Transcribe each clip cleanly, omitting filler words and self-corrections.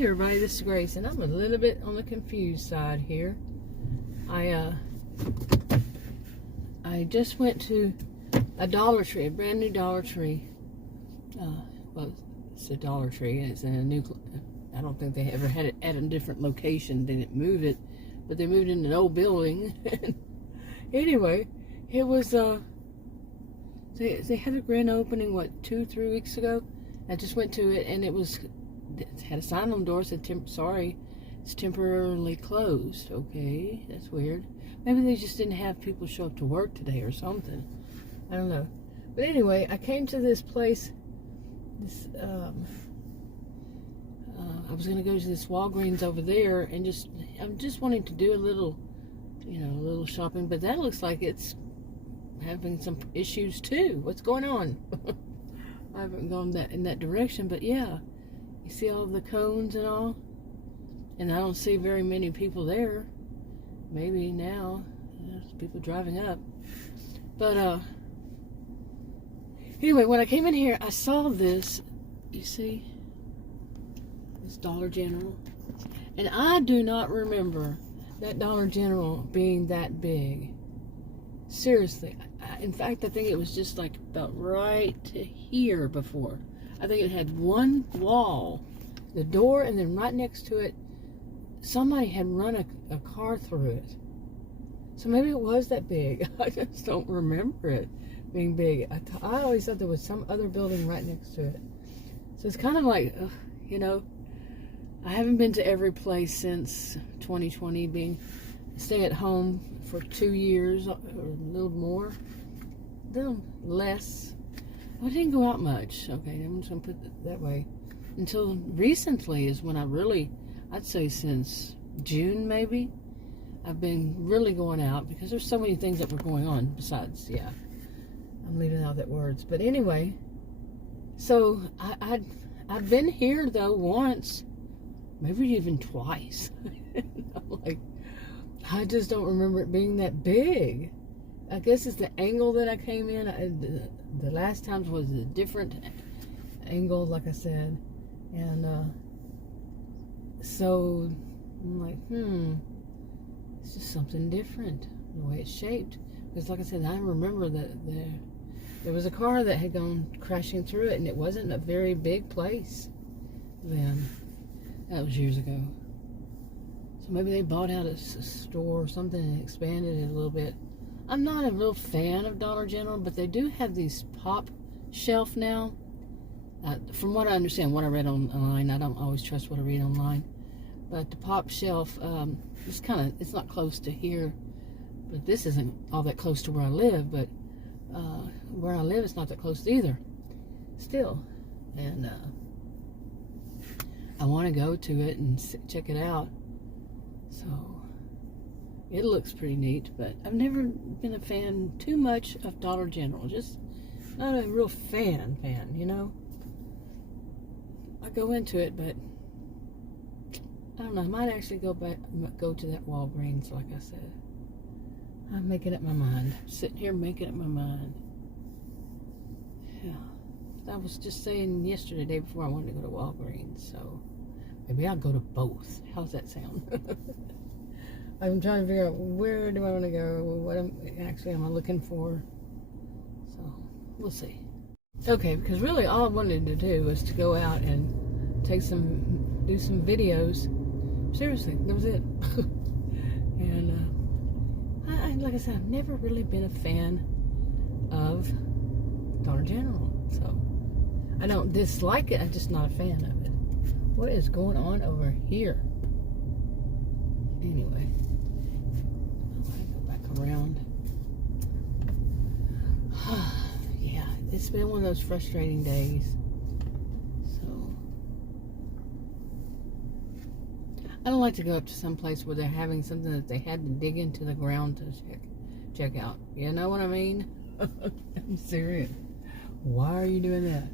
Hey everybody, this is Grace, and I'm a little bit on the confused side here. I just went to a Dollar Tree, a brand new Dollar Tree. Well, it's a Dollar Tree, and it's in a new. I don't think they ever had it at a different location. They didn't move it, but they moved in an old building. Anyway, it was they had a grand opening 2-3 weeks ago. I just went to it, and it had a sign on the door that said, sorry, it's temporarily closed. Okay, that's weird. Maybe they just didn't have people show up to work today or something. I don't know. But anyway, I came to this place. I was going to go to this Walgreens over there, and I'm just wanting to do a little shopping, but that looks like it's having some issues too. What's going on? I haven't gone in that direction, but yeah. You see all the cones and all? And I don't see very many people there. Maybe now. There's people driving up. But, anyway, when I came in here, I saw this. You see? This Dollar General. And I do not remember that Dollar General being that big. Seriously. In fact, I think it was just like about right to here before. I think it had one wall, the door, and then right next to it, somebody had run a car through it. So maybe it was that big. I just don't remember it being big. I always thought there was some other building right next to it. So it's kind of like, I haven't been to every place since 2020, stay at home for 2 years, or a little more, a little less. I didn't go out much, okay, I'm just going to put it that way. Until recently is when I'd say since June maybe, I've been really going out because there's so many things that were going on besides, I'm leaving out that words. But anyway, so I've been here though once, maybe even twice. I just don't remember it being that big. I guess it's the angle that I came in. The last times was a different angle, like I said. And so I'm like, it's just something different, the way it's shaped. Because like I said, I remember that there was a car that had gone crashing through it, and it wasn't a very big place then. That was years ago. So maybe they bought out a store or something and expanded it a little bit. I'm not a real fan of Dollar General, but they do have these pop shelf now. From what I understand, what I read online, I don't always trust what I read online, but the pop shelf, it's not close to here, but this isn't all that close to where I live, but where I live, it's not that close either, still. And I want to go to it and check it out, so it looks pretty neat, but I've never been a fan too much of Dollar General. Just not a real fan, I go into it, but I don't know. I might actually go to that Walgreens, like I said. I'm making up my mind. I'm sitting here making up my mind. Yeah. I was just saying yesterday, the day before, I wanted to go to Walgreens, so maybe I'll go to both. How's that sound? I'm trying to figure out where do I want to go, what am I looking for. So, we'll see. Okay, because really all I wanted to do was to go out and do some videos. Seriously, that was it. And like I said, I've never really been a fan of Dollar General. So, I don't dislike it, I'm just not a fan of it. What is going on over here? Anyway. Around. Yeah, it's been one of those frustrating days. So I don't like to go up to some place where they're having something that they had to dig into the ground to check out. You know what I mean? I'm serious. Why are you doing that?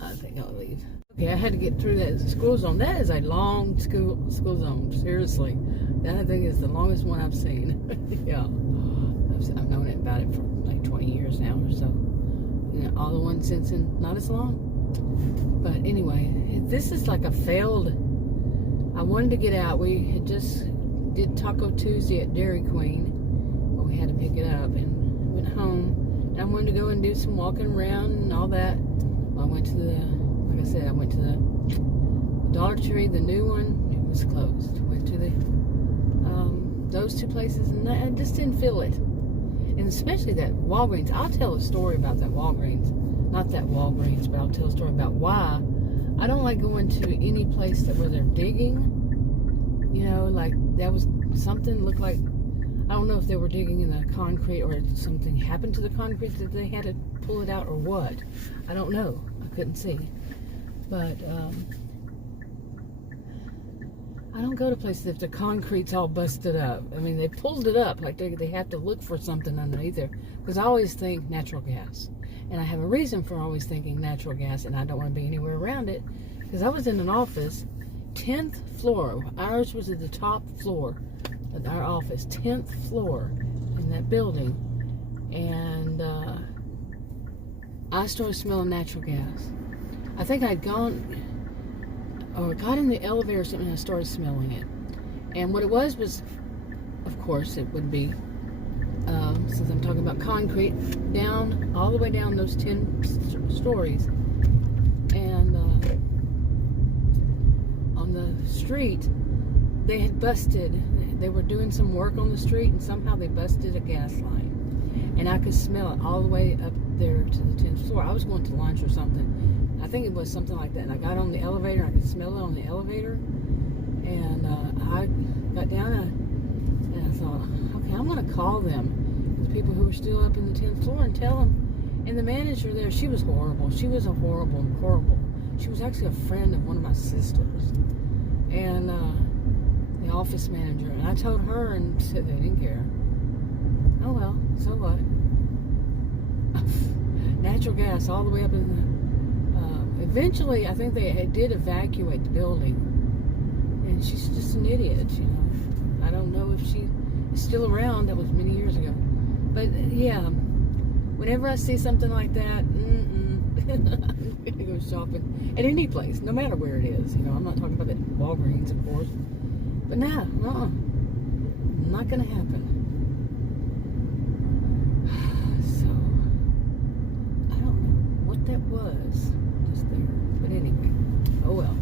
I think I'll leave. Okay, I had to get through that school zone. That is a long school zone. Seriously, that I think is the longest one I've seen. Yeah, I've known about it for like 20 years now or so. All the ones since then, not as long. But anyway, this is like a failed. I wanted to get out. We had just did Taco Tuesday at Dairy Queen, but we had to pick it up and went home. And I wanted to go and do some walking around and all that. Well, I went to like I said, I went to the Dollar Tree, the new one. It was closed. Went to those two places, and I just didn't feel it. And especially that Walgreens. I'll tell a story about that Walgreens. Not that Walgreens, but I'll tell a story about why I don't like going to any place where they're digging. You know, like that was something looked like, I don't know if they were digging in the concrete or something happened to the concrete that they had to pull it out or what. I don't know. I couldn't see. But I don't go to places if the concrete's all busted up. I mean, they pulled it up like they have to look for something underneath there. Because I always think natural gas. And I have a reason for always thinking natural gas, and I don't want to be anywhere around it. Because I was in an office, 10th floor. Ours was at the top floor of our office, 10th floor in that building. And I started smelling natural gas. I think I'd gone or got in the elevator or something, and I started smelling it. And what it was, of course, it would be, since I'm talking about concrete, down, all the way down those 10 stories. And on the street, they had busted, they were doing some work on the street, and somehow they busted a gas line. And I could smell it all the way up there to the 10th floor. I was going to lunch or something. I think it was something like that. And I got on the elevator. I could smell it on the elevator. And I got down and I thought, okay, I'm going to call them, the people who were still up in the 10th floor, and tell them. And the manager there, she was horrible. She was a horrible. She was actually a friend of one of my sisters. And the office manager. And I told her, and said they didn't care. Oh well, so what? Natural gas all the way up in the... eventually, I think they did evacuate the building. And she's just an idiot, you know. I don't know if she is still around. That was many years ago. But, yeah, whenever I see something like that, I'm going to go shopping at any place, no matter where it is. You know, I'm not talking about the Walgreens, of course. But no, not going to happen. That was just there. But anyway, oh well.